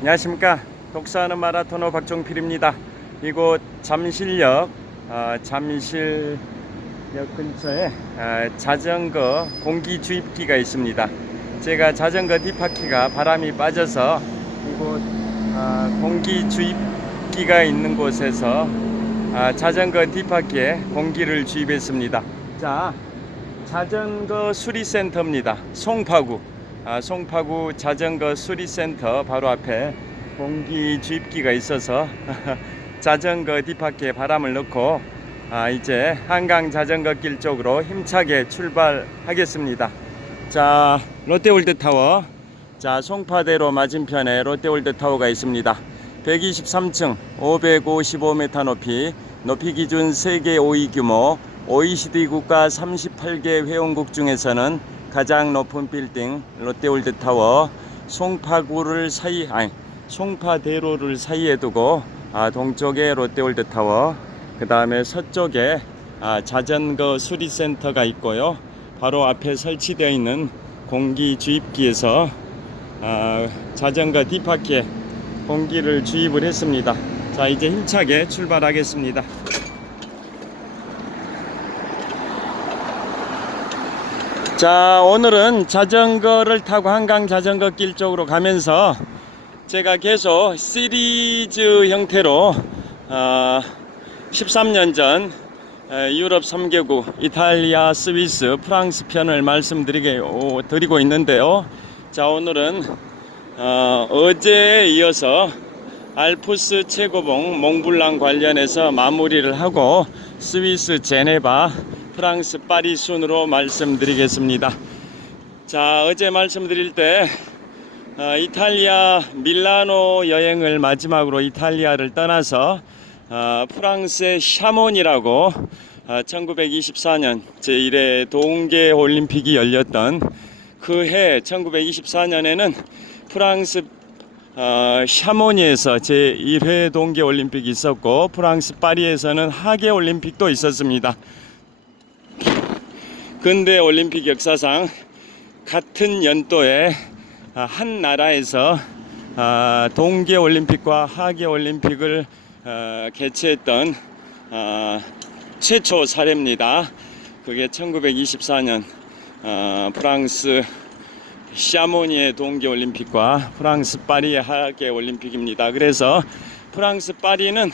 안녕하십니까. 독서하는 마라토너 박종필입니다. 이곳 잠실역 잠실역 근처에 자전거 공기 주입기가 있습니다. 제가 자전거 뒷바퀴가 바람이 빠져서 이곳 공기 주입기가 있는 곳에서 자전거 뒷바퀴에 공기를 주입했습니다. 자, 자전거 수리센터입니다. 송파구 자전거 수리센터 바로 앞에 공기 주입기가 있어서 자전거 뒷바퀴에 바람을 넣고 이제 한강 자전거길 쪽으로 힘차게 출발하겠습니다. 자, 롯데월드타워, 자, 송파대로 맞은편에 롯데월드타워가 있습니다. 123층 555m 높이 기준 세계 5위 규모 OECD 국가 38개 회원국 중에서는 가장 높은 빌딩 롯데월드타워, 송파대로를 사이에 두고 동쪽에 롯데월드타워, 그 다음에 서쪽에 자전거 수리센터가 있고요. 바로 앞에 설치되어 있는 공기 주입기에서 자전거 뒷바퀴에 공기를 주입을 했습니다. 자, 이제 힘차게 출발하겠습니다. 자, 오늘은 자전거를 타고 한강 자전거길 쪽으로 가면서 제가 계속 시리즈 형태로 13년 전 유럽 3개국 이탈리아, 스위스, 프랑스 편을 말씀드리고 있는데요. 자, 오늘은 어제에 이어서 알프스 최고봉 몽블랑 관련해서 마무리를 하고 스위스 제네바, 프랑스 파리 순으로 말씀드리겠습니다. 자, 어제 말씀드릴 때 이탈리아 밀라노 여행을 마지막으로 이탈리아를 떠나서 프랑스의 샤몬이라고 1924년 제1회 동계올림픽이 열렸던 그 해 1924년에는 프랑스 샤모니에서 제1회 동계올림픽이 있었고 프랑스 파리에서는 하계올림픽도 있었습니다. 근대 올림픽 역사상 같은 연도에 한 나라에서 동계올림픽과 하계올림픽을 개최했던 최초 사례입니다. 그게 1924년 프랑스 샤모니의 동계올림픽과 프랑스 파리의 하계올림픽입니다. 그래서 프랑스 파리는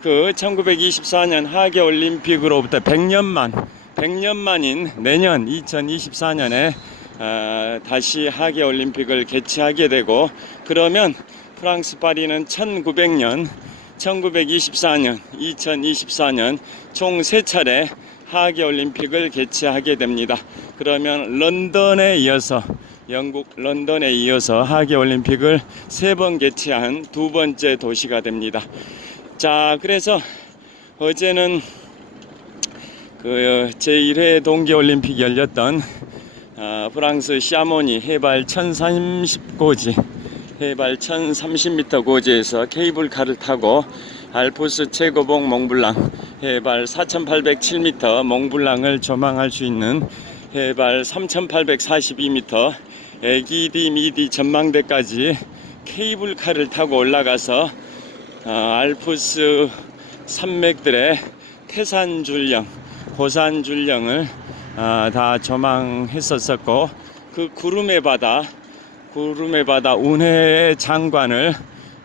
그 1924년 하계올림픽으로부터 100년 만인 내년 2024년에 다시 하계올림픽을 개최하게 되고, 그러면 프랑스 파리는 1900년, 1924년, 2024년 총 3차례 하계올림픽을 개최하게 됩니다. 그러면 영국 런던에 이어서 하계올림픽을 3번 개최한 두 번째 도시가 됩니다. 자, 그래서 어제는 그 제1회 동계올림픽이 열렸던 프랑스 샤모니 해발 1030m 고지에서 케이블카를 타고 알프스 최고봉 몽블랑 해발 4807m 몽블랑을 조망할 수 있는 해발 3842m 애기디 미디 전망대까지 케이블카를 타고 올라가서 알프스 산맥들의 고산 줄령을 다 조망했었고, 그 구름의 바다 운해의 장관을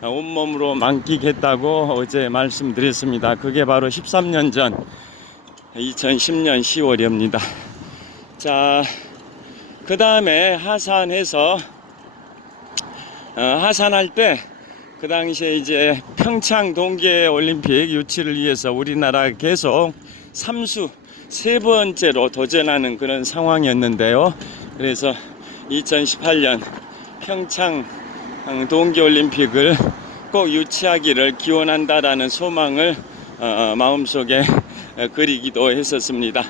온몸으로 만끽했다고 어제 말씀드렸습니다. 그게 바로 13년 전 2010년 10월입니다. 자, 그 다음에 하산해서 하산할 때 그 당시에 이제 평창 동계올림픽 유치를 위해서 우리나라 계속 3번째로 도전하는 그런 상황이었는데요. 그래서 2018년 평창 동계올림픽을 꼭 유치하기를 기원한다라는 소망을 마음속에 그리기도 했었습니다.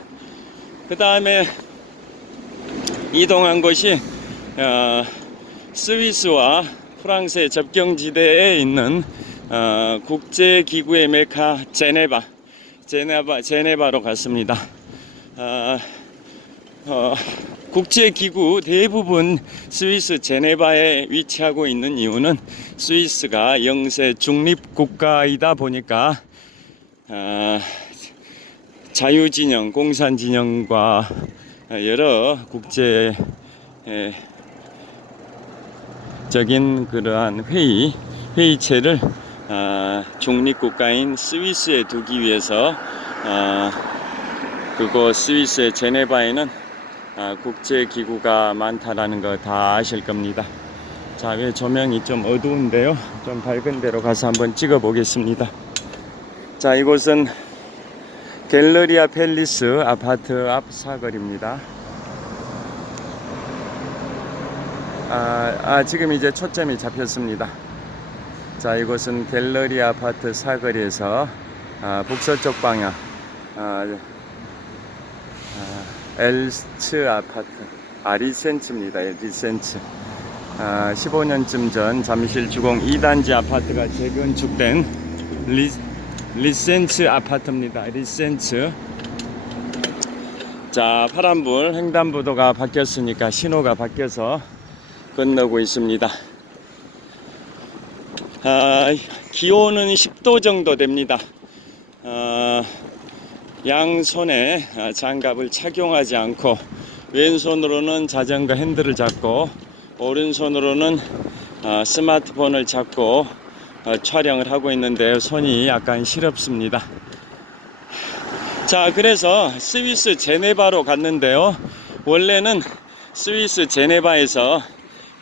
그 다음에 이동한 곳이 스위스와 프랑스의 접경지대에 있는 국제기구의 메카 제네바로 갔습니다. 국제기구 대부분 스위스 제네바에 위치하고 있는 이유는 스위스가 영세 중립국가이다 보니까 자유진영, 공산진영과 여러 국제적인 그러한 회의체를 중립국가인 스위스에 두기 위해서 그곳 스위스의 제네바에는 국제기구가 많다라는 거 다 아실 겁니다. 자, 왜 조명이 좀 어두운데요? 좀 밝은 데로 가서 한번 찍어 보겠습니다. 자, 이곳은 갤러리아 팰리스 아파트 앞 사거리입니다. 지금 이제 초점이 잡혔습니다. 자, 이곳은 갤러리아 아파트 사거리에서 북서쪽 방향 엘스츠 아파트 리센츠입니다. 리센츠 15년쯤 전 잠실 주공 2단지 아파트가 재건축된 리센츠 아파트입니다. 리센츠. 자, 파란불 횡단보도가 바뀌었으니까 신호가 바뀌어서 건너고 있습니다. 기온은 10도 정도 됩니다. 양손에 장갑을 착용하지 않고 왼손으로는 자전거 핸들을 잡고 오른손으로는 스마트폰을 잡고 촬영을 하고 있는데 손이 약간 시렵습니다. 자, 그래서 스위스 제네바로 갔는데요. 원래는 스위스 제네바에서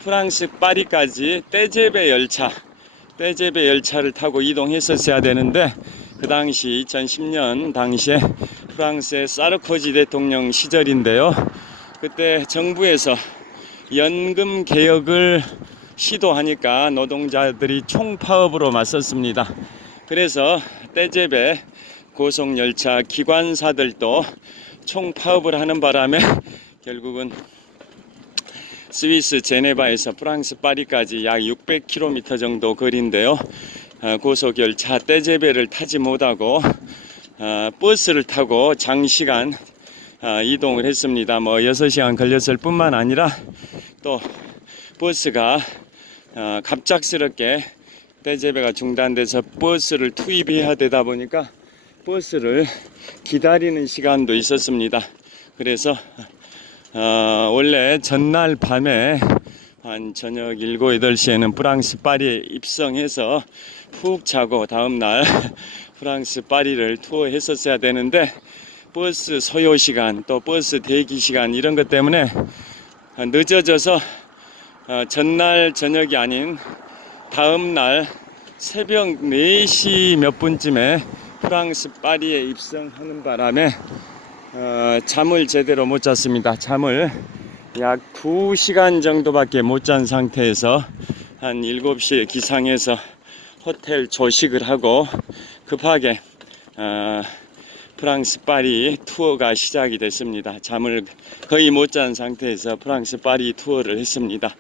프랑스 파리까지 떼제베 열차를 타고 이동했었어야 되는데, 그 당시 2010년 당시에 프랑스의 사르코지 대통령 시절인데요. 그때 정부에서 연금 개혁을 시도하니까 노동자들이 총파업으로 맞섰습니다. 그래서 떼제베 고속열차 기관사들도 총파업을 하는 바람에 결국은 스위스 제네바에서 프랑스 파리까지 약 600km 정도 거리인데요. 고속열차 떼제베를 타지 못하고 버스를 타고 장시간 이동을 했습니다. 6시간 걸렸을 뿐만 아니라 또 버스가 갑작스럽게 떼제베가 중단돼서 버스를 투입해야 되다 보니까 버스를 기다리는 시간도 있었습니다. 그래서 원래 전날 밤에 한 저녁 7, 8시에는 프랑스 파리에 입성해서 푹 자고 다음날 프랑스 파리를 투어했었어야 되는데, 버스 소요 시간 또 버스 대기 시간 이런 것 때문에 늦어져서 전날 저녁이 아닌 다음날 새벽 4시 몇 분쯤에 프랑스 파리에 입성하는 바람에 잠을 제대로 못 잤습니다. 잠을 약 2시간 정도밖에 못 잔 상태에서 한 7시에 기상해서 호텔 조식을 하고 급하게 프랑스 파리 투어가 시작이 됐습니다. 잠을 거의 못 잔 상태에서 프랑스 파리 투어를 했습니다.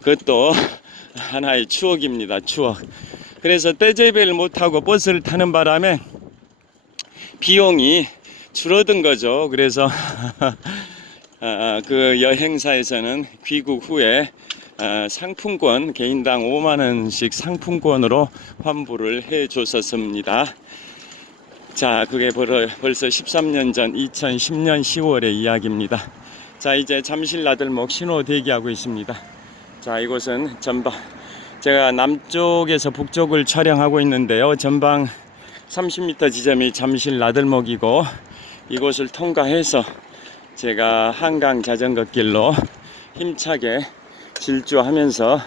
그것도 하나의 추억입니다. 추억. 그래서 떼제베를 못 타고 버스를 타는 바람에 비용이 줄어든 거죠. 그래서 그 여행사에서는 귀국 후에 상품권, 개인당 5만원씩 상품권으로 환불을 해 줬었습니다. 자, 그게 벌써 13년 전 2010년 10월의 이야기입니다. 자, 이제 잠실 나들목 신호 대기하고 있습니다. 자, 이곳은 전방, 제가 남쪽에서 북쪽을 촬영하고 있는데요. 전방 30m 지점이 잠실 나들목이고, 이곳을 통과해서 제가 한강 자전거 길로 힘차게 질주하면서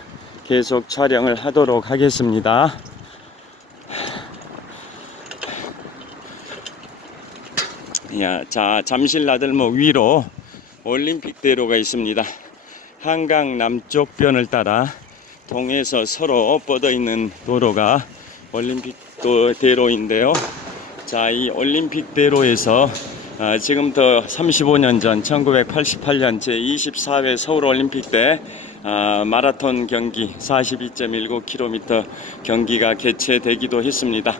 계속 촬영을 하도록 하겠습니다. 자, 잠실 나들목 위로 올림픽대로가 있습니다. 한강 남쪽변을 따라 동에서 서로 뻗어 있는 도로가 올림픽대로인데요. 자, 이 올림픽대로에서 지금부터 35년 전 1988년 제24회 서울올림픽 때 마라톤 경기 42.19km 경기가 개최되기도 했습니다.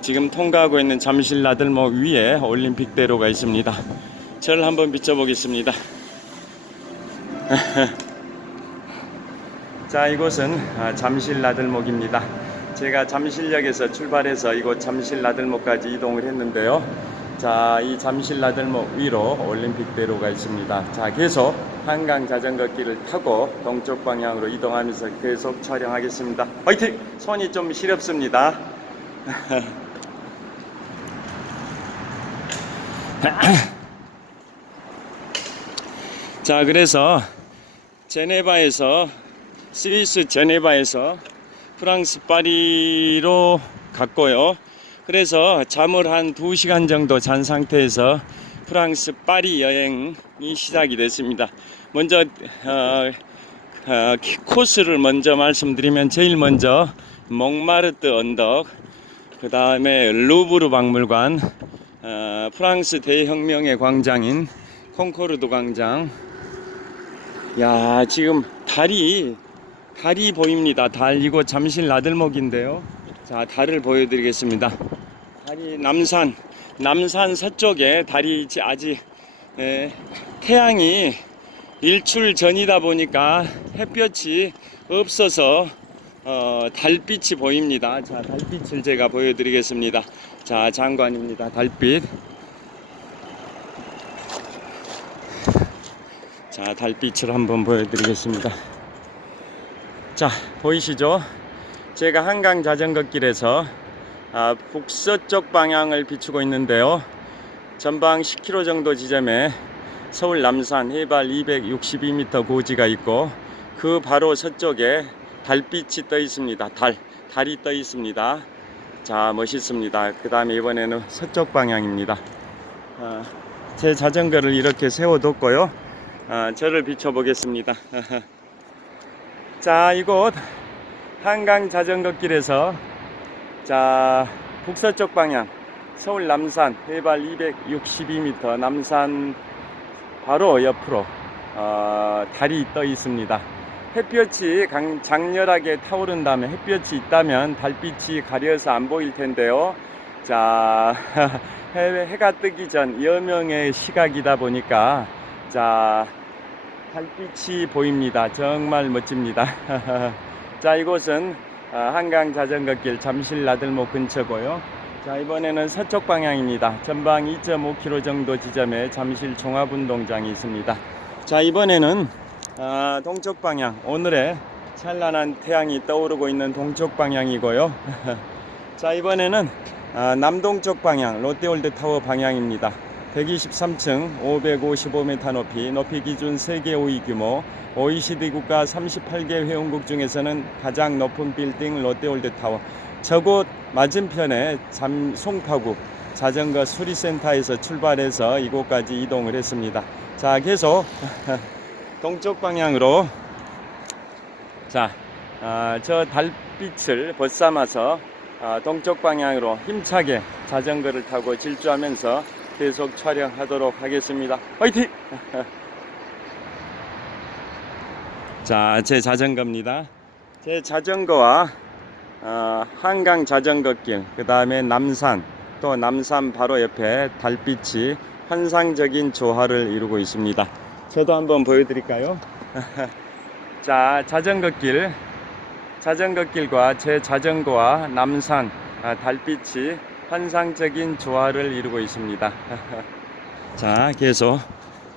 지금 통과하고 있는 잠실 나들목 위에 올림픽대로가 있습니다. 저를 한번 비춰보겠습니다. 자, 이곳은 잠실 나들목입니다. 제가 잠실역에서 출발해서 이곳 잠실 나들목까지 이동을 했는데요. 자, 이 잠실 나들목 위로 올림픽대로가 있습니다. 자, 계속 한강 자전거 길을 타고 동쪽 방향으로 이동하면서 계속 촬영하겠습니다. 화이팅! 손이 좀 시렵습니다. 자, 그래서 스위스 제네바에서 프랑스 파리로 갔고요. 그래서 잠을 한 2시간 정도 잔 상태에서 프랑스 파리 여행이 시작이 됐습니다. 먼저 코스를 먼저 말씀드리면, 제일 먼저 몽마르트 언덕, 그 다음에 루브르 박물관, 프랑스 대혁명의 광장인 콩코르드 광장. 야, 지금 달이 보입니다. 달, 이곳 잠실 나들목인데요. 자, 달을 보여드리겠습니다. 달이 남산 서쪽에 달이 아직 태양이 일출 전이다 보니까 햇볕이 없어서 달빛이 보입니다. 자, 달빛을 제가 보여드리겠습니다. 자, 장관입니다. 달빛. 자, 달빛을 한번 보여드리겠습니다. 자, 보이시죠? 제가 한강 자전거길에서 북서쪽 방향을 비추고 있는데요. 전방 10km 정도 지점에 서울 남산 해발 262m 고지가 있고, 그 바로 서쪽에 달빛이 떠 있습니다. 달이 떠 있습니다. 자, 멋있습니다. 그 다음에 이번에는 서쪽 방향입니다. 제 자전거를 이렇게 세워뒀고요. 저를 비춰보겠습니다. 자, 이곳 한강 자전거길에서, 자, 북서쪽 방향 서울 남산 해발 262m 남산 바로 옆으로 달이 떠 있습니다. 햇볕이 장렬하게 타오른다면, 햇볕이 있다면 달빛이 가려서 안 보일 텐데요. 자, 해가 뜨기 전 여명의 시각이다 보니까, 자, 달빛이 보입니다. 정말 멋집니다. 자, 이곳은 한강 자전거길 잠실 나들목 근처고요. 자, 이번에는 서쪽 방향입니다. 전방 2.5km 정도 지점에 잠실 종합운동장이 있습니다. 자, 이번에는 동쪽 방향, 오늘의 찬란한 태양이 떠오르고 있는 동쪽 방향이고요. 자, 이번에는 남동쪽 방향 롯데월드타워 방향입니다. 123층 555m 높이 기준 세계 5위 규모 OECD 국가 38개 회원국 중에서는 가장 높은 빌딩 롯데월드타워. 저곳 맞은편에 송파구 자전거 수리센터에서 출발해서 이곳까지 이동을 했습니다. 자, 계속 동쪽 방향으로, 자, 저 달빛을 벗삼아서 동쪽 방향으로 힘차게 자전거를 타고 질주하면서 계속 촬영하도록 하겠습니다. 화이팅! 자, 제 자전거입니다. 제 자전거와 한강 자전거길, 그 다음에 남산, 또 남산 바로 옆에 달빛이 환상적인 조화를 이루고 있습니다. 저도 한번 보여드릴까요? 자, 자전거길과 제 자전거와 남산, 달빛이 환상적인 조화를 이루고 있습니다. 자, 계속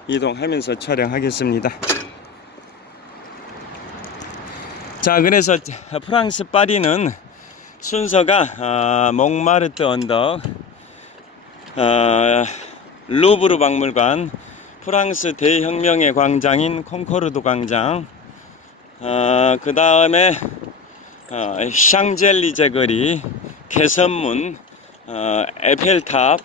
이동하면서 촬영하겠습니다. 자, 그래서 프랑스 파리는 순서가 몽마르트 언덕, 루브르 박물관, 프랑스 대혁명의 광장인 콩코르드 광장, 그 다음에 샹젤리제 거리, 개선문, 에펠탑,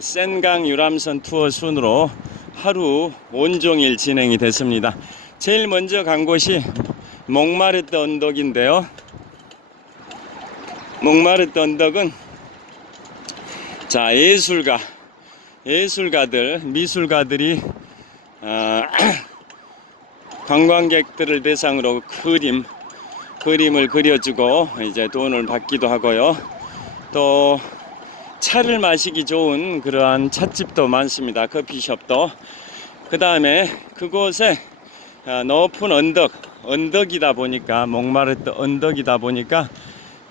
센강 유람선 투어 순으로 하루 온종일 진행이 됐습니다. 제일 먼저 간 곳이 몽마르트 언덕인데요. 몽마르트 언덕은, 자, 미술가들이 관광객들을 대상으로 그림을 그려주고 이제 돈을 받기도 하고요. 또 차를 마시기 좋은 그러한 찻집도 많습니다. 커피숍도. 그 다음에 그곳에 높은 언덕이다 보니까, 몽마르트 언덕이다 보니까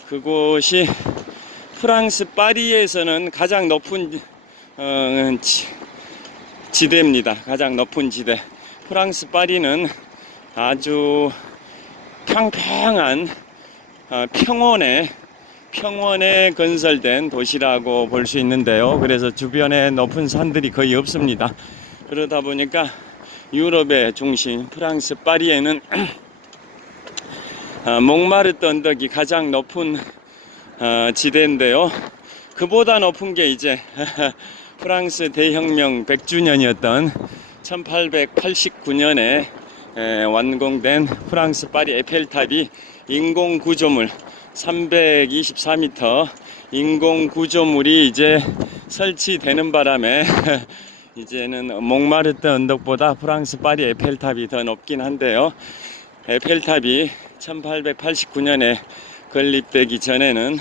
그곳이 프랑스 파리에서는 가장 높은 지대입니다. 가장 높은 지대. 프랑스 파리는 아주 평평한 평원에 건설된 도시라고 볼 수 있는데요. 그래서 주변에 높은 산들이 거의 없습니다. 그러다 보니까 유럽의 중심 프랑스 파리에는 몽마르트 언덕이 가장 높은 지대인데요. 그보다 높은 게 이제 프랑스 대혁명 100주년이었던 1889년에 완공된 프랑스 파리 에펠탑이 인공 구조물 324m 인공 구조물이 이제 설치되는 바람에 이제는 몽마르트 언덕보다 프랑스 파리 에펠탑이 더 높긴 한데요. 에펠탑이 1889년에 건립되기 전에는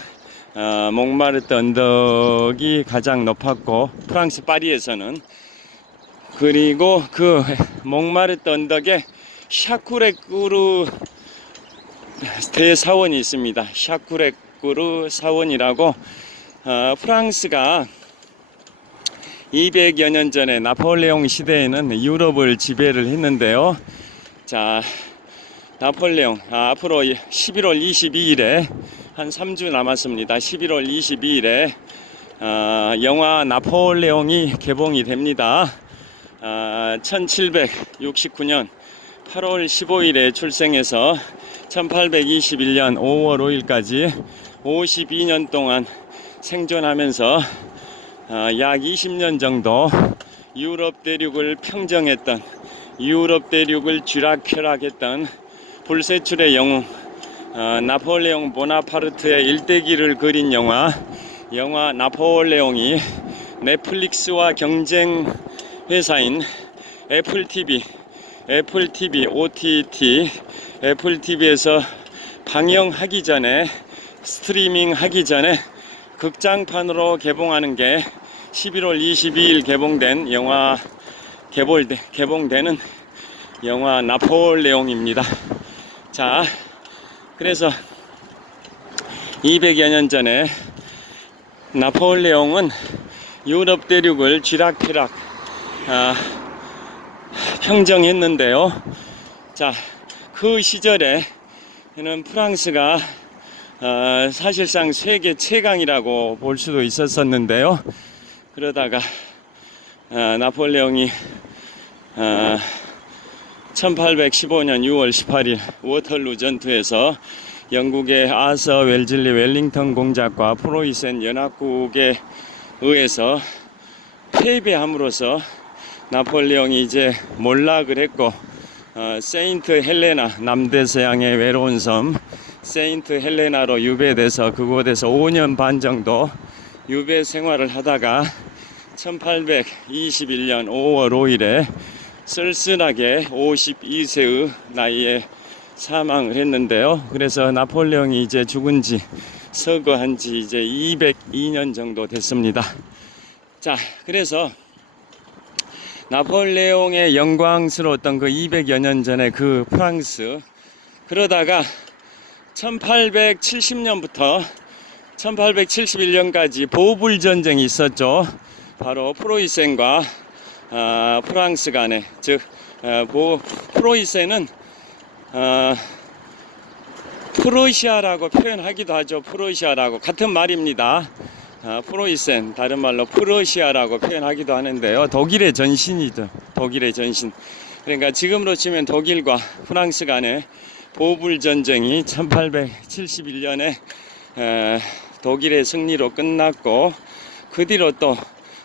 몽마르트 언덕이 가장 높았고, 프랑스 파리에서는. 그리고 그 몽마르트 언덕에 샤쿠레꾸르 대사원이 있습니다. 샤쿠레꾸르 사원이라고, 프랑스가 200여 년 전에 나폴레옹 시대에는 유럽을 지배를 했는데요. 자, 나폴레옹 앞으로 11월 22일에 한 3주 남았습니다. 11월 22일에 영화 나폴레옹이 개봉이 됩니다. 1769년 8월 15일에 출생해서 1821년 5월 5일까지 52년 동안 생존하면서 약 20년 정도 유럽 대륙을 평정했던, 유럽 대륙을 쥐락펴락했던 불세출의 영웅 나폴레옹 보나파르트의 일대기를 그린 영화 나폴레옹이 넷플릭스와 경쟁 회사인 애플TV OTT 애플TV에서 방영하기 전에, 스트리밍 하기 전에 극장판으로 개봉하는 게 11월 22일 개봉되는 영화 나폴레옹입니다. 자, 그래서 200여 년 전에 나폴레옹은 유럽 대륙을 쥐락펴락 평정했는데요. 자, 그 시절에는 프랑스가 사실상 세계 최강이라고 볼 수도 있었었는데요. 그러다가 나폴레옹이 1815년 6월 18일 워털루 전투에서 영국의 아서 웰즐리 웰링턴 공작과 프로이센 연합국에 의해서 패배함으로써 나폴레옹이 이제 몰락을 했고, 세인트 헬레나, 남대서양의 외로운 섬 세인트 헬레나로 유배돼서 그곳에서 5년 반 정도 유배 생활을 하다가 1821년 5월 5일에 쓸쓸하게 52세의 나이에 사망을 했는데요. 그래서 나폴레옹이 이제 죽은 지, 서거한 지 이제 202년 정도 됐습니다. 자, 그래서 나폴레옹의 영광스러웠던 그 200여 년 전에 그 프랑스, 그러다가 1870년부터 1871년까지 보불 전쟁이 있었죠. 바로 프로이센과 프랑스 간에, 즉 프로이센은 프러시아라고 표현하기도 하죠. 프러시아라고 같은 말입니다. 프로이센, 다른 말로 프러시아라고 표현하기도 하는데요. 독일의 전신이죠. 독일의 전신. 그러니까 지금으로 치면 독일과 프랑스 간의 보불 전쟁이 1871년에 독일의 승리로 끝났고, 그 뒤로 또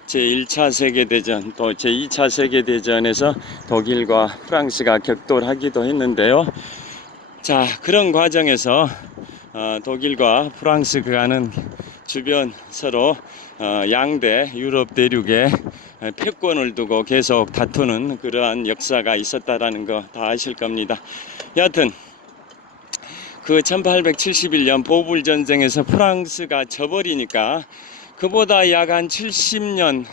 제1차 세계대전, 또 제2차 세계대전에서 독일과 프랑스가 격돌하기도 했는데요. 자, 그런 과정에서 독일과 프랑스 간은 주변 서로 양대 유럽 대륙에 패권을 두고 계속 다투는 그러한 역사가 있었다라는 거 다 아실 겁니다. 여하튼 그 1871년 보불 전쟁에서 프랑스가 져버리니까 그보다 약 한 70년,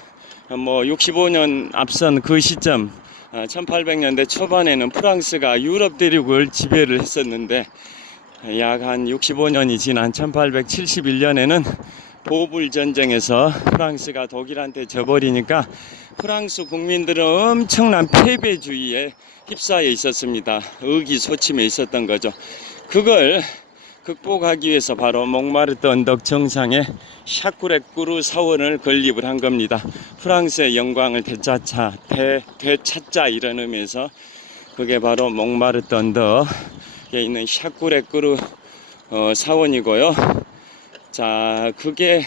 65년 앞선 그 시점 1800년대 초반에는 프랑스가 유럽 대륙을 지배를 했었는데 약 한 65년이 지난 1871년에는 보불 전쟁에서 프랑스가 독일한테 져버리니까 프랑스 국민들은 엄청난 패배주의에 휩싸여 있었습니다. 의기소침해 있었던 거죠. 그걸 극복하기 위해서 바로 몽마르트 언덕 정상에 샤쿠레꾸르 사원을 건립을 한 겁니다. 프랑스의 영광을 되찾자 이런 의미에서 그게 바로 몽마르트 언덕에 있는 샤쿠레꾸르 사원이고요. 자, 그게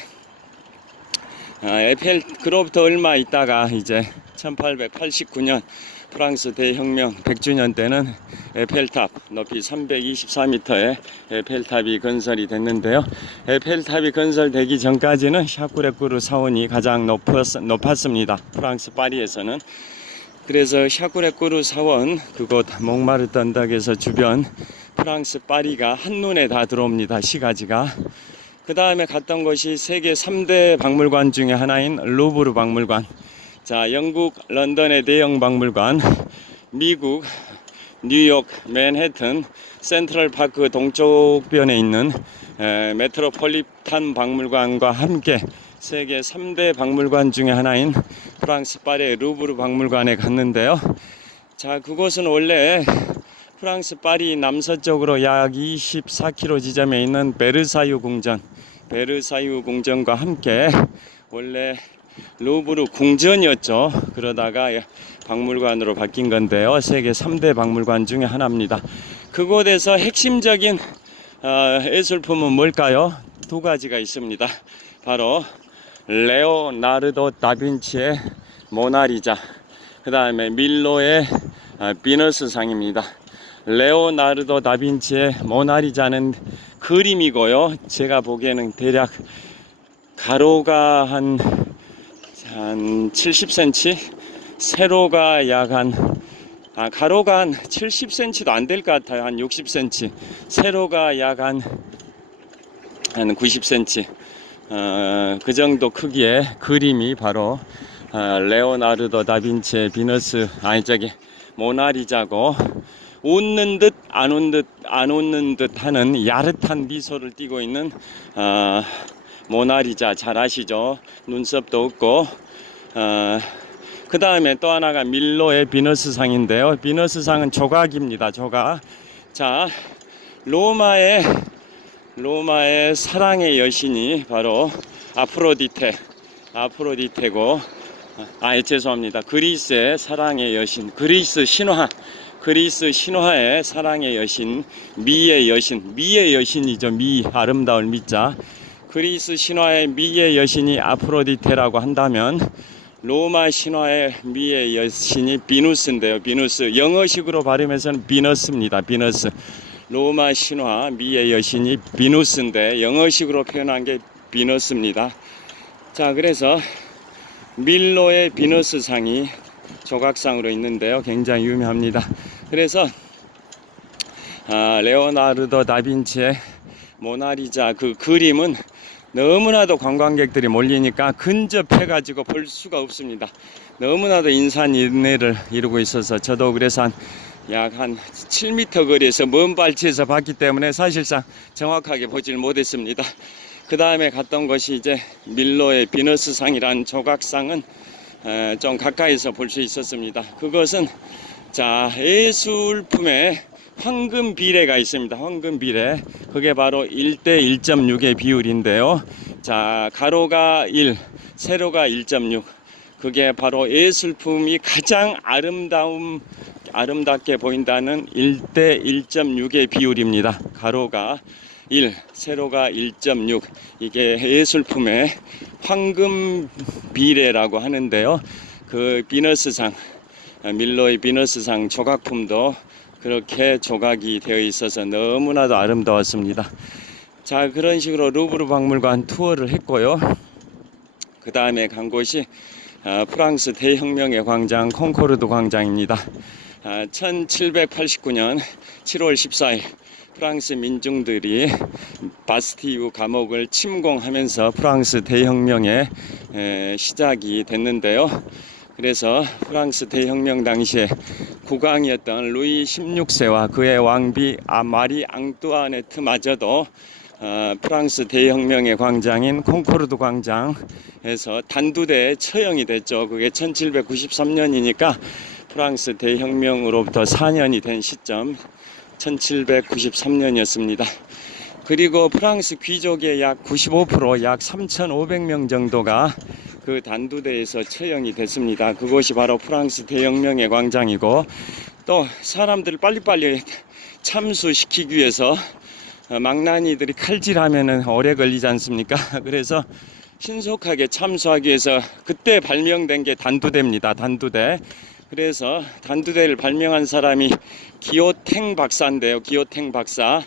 그로부터 얼마 있다가 이제 1889년 프랑스 대혁명 100주년 때는 에펠탑 높이 324m의 에펠탑이 건설이 됐는데요. 에펠탑이 건설되기 전까지는 샤쿠레꾸르 사원이 가장 높았습니다. 프랑스 파리에서는. 그래서 샤쿠레꾸르 사원 그곳 몽마르트 언덕에서 주변 프랑스 파리가 한눈에 다 들어옵니다. 시가지가. 그 다음에 갔던 곳이 세계 3대 박물관 중에 하나인 루브르 박물관. 자, 영국 런던의 대형 박물관, 미국 뉴욕 맨해튼 센트럴 파크 동쪽변에 있는 메트로폴리탄 박물관과 함께 세계 3대 박물관 중에 하나인 프랑스 파리의 루브르 박물관에 갔는데요. 자, 그곳은 원래 프랑스 파리 남서쪽으로 약 24km 지점에 있는 베르사유 궁전과 함께 원래 루브르 궁전이었죠. 그러다가 박물관으로 바뀐 건데요. 세계 3대 박물관 중에 하나입니다. 그곳에서 핵심적인 예술품은 뭘까요? 두 가지가 있습니다. 바로 레오나르도 다빈치의 모나리자, 그 다음에 밀로의 비너스상입니다. 레오나르도 다빈치의 모나리자는 그림이고요. 제가 보기에는 대략 가로가 한 70cm, 세로가 약 가로가 한 70cm도 안 될 것 같아요. 한 60cm, 세로가 약 한 90cm, 그 정도 크기의 그림이 바로 레오나르도 다빈치의 모나리자고, 웃는 듯 안 웃는 듯 하는 야릇한 미소를 띠고 있는 모나리자 잘 아시죠? 눈썹도 없고. 그 다음에 또 하나가 밀로의 비너스상인데요. 비너스상은 조각입니다. 조각. 자, 로마의 사랑의 여신이 바로 아프로디테고, 죄송합니다. 그리스의 사랑의 여신, 그리스 신화의 사랑의 여신, 미의 여신이죠. 아름다울 미자. 그리스 신화의 미의 여신이 아프로디테라고 한다면 로마 신화의 미의 여신이 비누스인데요. 비누스, 영어식으로 발음해서는 비너스입니다. 비너스. 로마 신화 미의 여신이 비누스인데 영어식으로 표현한 게 비너스입니다. 자, 그래서 밀로의 비너스상이 조각상으로 있는데요. 굉장히 유명합니다. 그래서 레오나르도 다빈치의 모나리자 그 그림은 너무나도 관광객들이 몰리니까 근접해가지고 볼 수가 없습니다. 너무나도 인산인해를 이루고 있어서 저도 그래서 약 한 7m 거리에서 먼 발치에서 봤기 때문에 사실상 정확하게 보질 못했습니다. 그 다음에 갔던 것이 이제 밀로의 비너스상이라는 조각상은 좀 가까이서 볼 수 있었습니다. 그것은 자, 예술품에 황금 비례가 있습니다. 황금 비례. 그게 바로 1대 1.6의 비율인데요. 자, 가로가 1, 세로가 1.6. 그게 바로 예술품이 가장 아름답게 보인다는 1대 1.6의 비율입니다. 가로가 1, 세로가 1.6. 이게 예술품의 황금 비례라고 하는데요. 그 비너스상, 밀로의 비너스상 조각품도 그렇게 조각이 되어 있어서 너무나도 아름다웠습니다. 자, 그런 식으로 루브르 박물관 투어를 했고요. 그 다음에 간 곳이 프랑스 대혁명의 광장 콩코르드 광장입니다. 1789년 7월 14일 프랑스 민중들이 바스티유 감옥을 침공하면서 프랑스 대혁명의 시작이 됐는데요. 그래서 프랑스 대혁명 당시에 국왕이었던 루이 16세와 그의 왕비 마리 앙뚜아네트마저도 프랑스 대혁명의 광장인 콩코르드 광장에서 단두대에 처형이 됐죠. 그게 1793년이니까 프랑스 대혁명으로부터 4년이 된 시점 1793년이었습니다. 그리고 프랑스 귀족의 약 95%, 약 3,500명 정도가 그 단두대에서 처형이 됐습니다. 그곳이 바로 프랑스 대혁명의 광장이고, 또 사람들을 빨리빨리 참수시키기 위해서 망나니들이 칼질하면은 오래 걸리지 않습니까? 그래서 신속하게 참수하기 위해서 그때 발명된 게 단두대입니다. 단두대. 그래서 단두대를 발명한 사람이 기요탱 박사인데요. 기요탱 박사.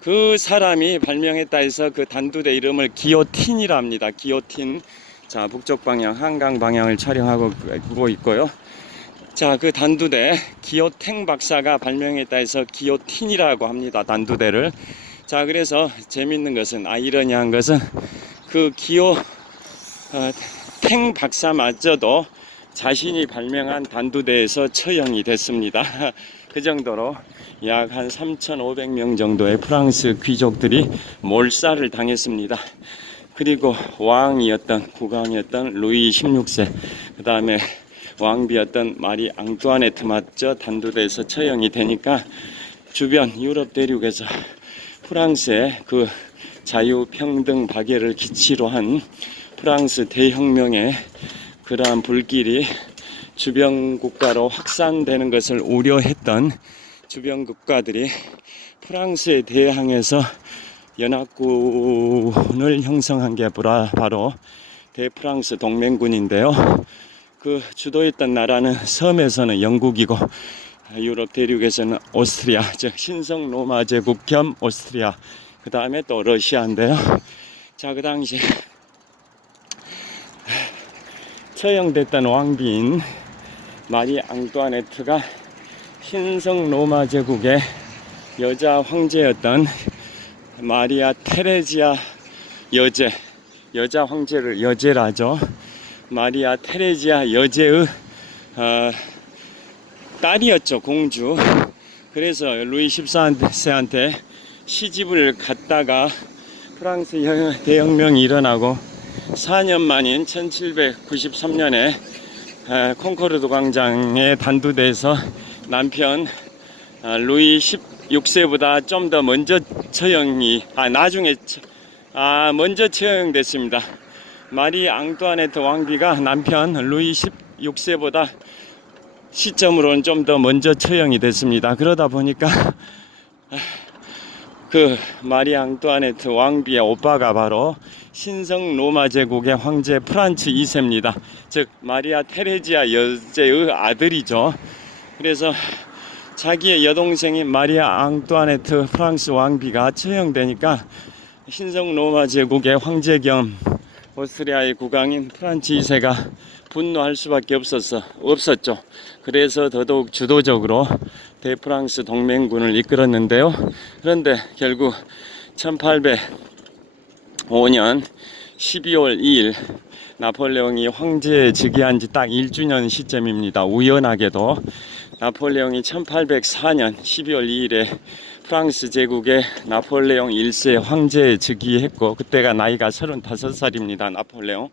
그 사람이 발명했다 해서 그 단두대 이름을 기요틴이라 합니다. 기요틴. 자, 북쪽 방향, 한강 방향을 촬영하고 있고요. 자, 그 단두대 기요탱 박사가 발명했다 해서 기요틴이라고 합니다. 단두대를. 자, 그래서 재밌는 것은, 아이러니한 것은 그 기요탱 박사마저도 자신이 발명한 단두대에서 처형이 됐습니다. 그 정도로 약 한 3,500명 정도의 프랑스 귀족들이 몰살을 당했습니다. 그리고 국왕이었던 루이 16세, 그 다음에 왕비였던 마리 앙뚜아네트마저 단두대에서 처형이 되니까 주변 유럽 대륙에서 프랑스의 그 자유평등 박애를 기치로 한 프랑스 대혁명의 그러한 불길이 주변 국가로 확산되는 것을 우려했던 주변 국가들이 프랑스에 대항해서 연합군을 형성한 게 바로 대프랑스 동맹군인데요. 그 주도했던 나라는 섬에서는 영국이고 유럽 대륙에서는 오스트리아, 즉 신성 로마 제국 겸 오스트리아, 그 다음에 또 러시아인데요. 자, 그 당시 처형됐던 왕비인 마리 앙뚜아네트가 신성 로마 제국의 여자 황제였던 마리아 테레지아 여자 황제를 여제라죠. 마리아 테레지아 여제의 딸이었죠. 공주. 그래서 루이 14세한테 시집을 갔다가 프랑스 대혁명이 일어나고 4년 만인 1793년에 콩코르드 광장의 단두대에서 남편 루이 16세보다 좀 더 먼저 먼저 처형됐습니다. 마리 앙뚜아네트 왕비가 남편 루이 16세보다 시점으로는 좀 더 먼저 처형이 됐습니다. 그러다 보니까 그 마리 앙뚜아네트 왕비의 오빠가 바로 신성 로마 제국의 황제 프란츠 2세입니다. 즉 마리아 테레지아 여제의 아들이죠. 그래서 자기의 여동생인 마리아 앙뚜아네트 프랑스 왕비가 처형되니까 신성 로마 제국의 황제 겸 오스트리아의 국왕인 프란츠 2세가 분노할 수밖에 없었죠. 그래서 더더욱 주도적으로 대프랑스 동맹군을 이끌었는데요. 그런데 결국 1805년 12월 2일 나폴레옹이 황제에 즉위한 지 딱 1주년 시점입니다. 우연하게도 나폴레옹이 1804년 12월 2일에 프랑스 제국의 나폴레옹 1세 황제에 즉위했고, 그때가 나이가 35살입니다. 나폴레옹.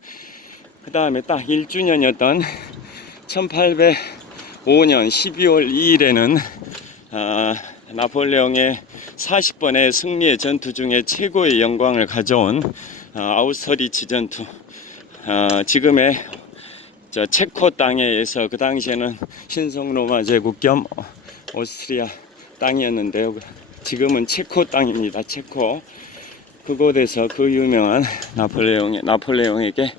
그 다음에 딱 1주년이었던 1805년 12월 2일에는 나폴레옹의 40번의 승리의 전투 중에 최고의 영광을 가져온 아우스터리츠 전투, 지금의 체코 땅에서, 그 당시에는 신성 로마 제국 겸 오스트리아 땅이었는데요. 지금은 체코 땅입니다. 체코. 그곳에서 그 유명한 나폴레옹에게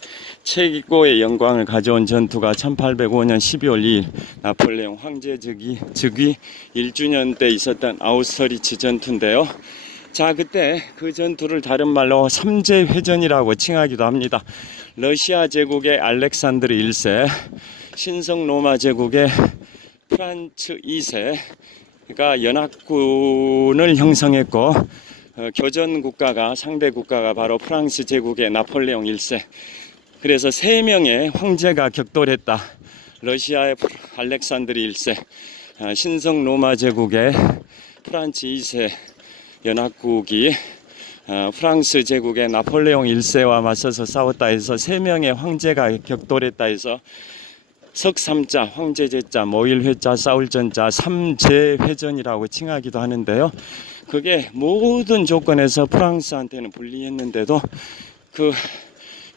최고의 영광을 가져온 전투가 1805년 12월 2일 나폴레옹 황제 즉위 1주년 때 있었던 아우스터리츠 전투인데요. 자, 그때 그 전투를 다른 말로 삼제회전이라고 칭하기도 합니다. 러시아 제국의 알렉산드르 1세, 신성 로마 제국의 프란츠 2세가 연합군을 형성했고, 교전 국가가, 상대 국가가 바로 프랑스 제국의 나폴레옹 1세. 그래서 3명의 황제가 격돌했다 러시아의 알렉산드리 1세, 신성 로마 제국의 프란츠 2세 연합국이 프랑스 제국의 나폴레옹 1세와 맞서서 싸웠다 해서 3명의 황제가 격돌했다 해서 석삼자, 황제제자, 모일회자, 싸울전자, 삼제회전이라고 칭하기도 하는데요. 그게 모든 조건에서 프랑스한테는 불리했는데도 그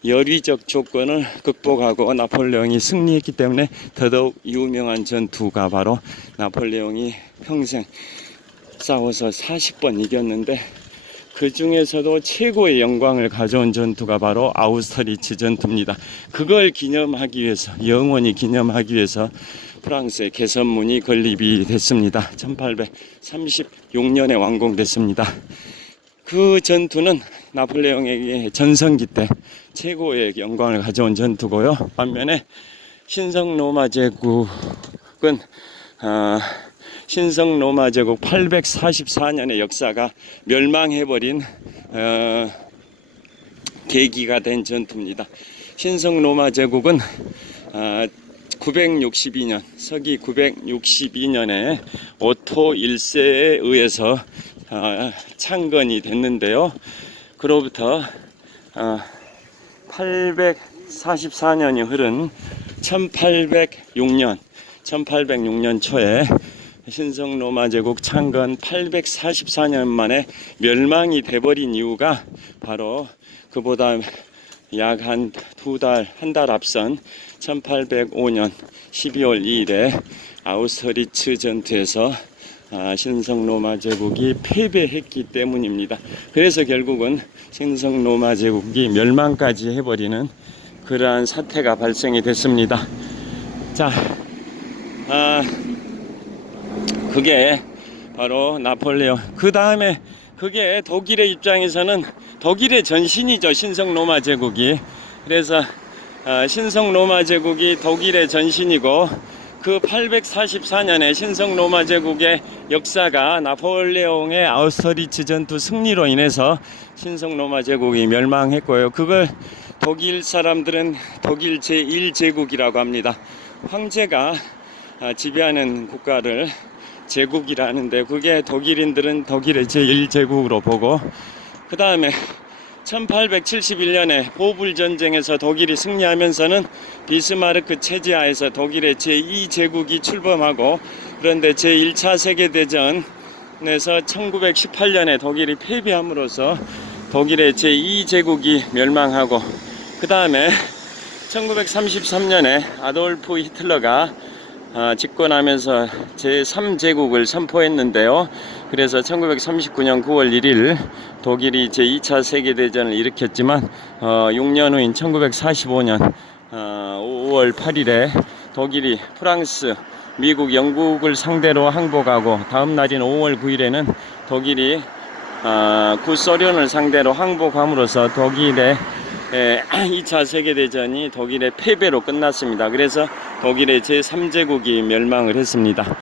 열의적 조건을 극복하고 나폴레옹이 승리했기 때문에 더더욱 유명한 전투가 바로 나폴레옹이 평생 싸워서 40번 이겼는데 그 중에서도 최고의 영광을 가져온 전투가 바로 아우스터리츠 전투입니다. 그걸 기념하기 위해서, 영원히 기념하기 위해서 프랑스의 개선문이 건립이 됐습니다. 1836년에 완공됐습니다. 그 전투는 나폴레옹에게 전성기 때 최고의 영광을 가져온 전투고요. 반면에 신성 로마 제국은 신성 로마 제국 844년의 역사가 멸망해버린 계기가 된 전투입니다. 신성 로마 제국은 962년, 서기 962년에 오토 1세에 의해서 창건이 됐는데요. 그로부터 844년이 흐른 1806년 초에 신성 로마 제국 창건 844년 만에 멸망이 돼버린 이유가 바로 그보다 약 한 달 앞선 1805년 12월 2일에 아우스터리츠 전투에서 신성 로마 제국이 패배했기 때문입니다. 그래서 결국은 신성 로마 제국이 멸망까지 해버리는 그러한 사태가 발생이 됐습니다. 자, 그게 바로 나폴레옹. 그 다음에 그게 독일의 입장에서는 독일의 전신이죠. 신성 로마 제국이. 그래서 신성 로마 제국이 독일의 전신이고 그 844년에 신성 로마 제국의 역사가 나폴레옹의 아우스터리츠 전투 승리로 인해서 신성 로마 제국이 멸망했고요. 그걸 독일 사람들은 독일 제1제국이라고 합니다. 황제가 지배하는 국가를 제국이라 하는데 그게 독일인들은 독일의 제1제국으로 보고 그 다음에 1871년에 보불전쟁에서 독일이 승리하면서는 비스마르크 체제하에서 독일의 제2제국이 출범하고 그런데 제1차 세계대전에서 1918년에 독일이 패배함으로써 독일의 제2제국이 멸망하고 그 다음에 1933년에 아돌프 히틀러가 집권하면서 제3제국을 선포했는데요. 그래서 1939년 9월 1일 독일이 제2차 세계대전을 일으켰지만 6년 후인 1945년 5월 8일에 독일이 프랑스, 미국, 영국을 상대로 항복하고 다음 날인 5월 9일에는 독일이 구소련을 상대로 항복함으로써 독일의 2차 세계대전이 독일의 패배로 끝났습니다. 그래서 독일의 제3제국이 멸망을 했습니다.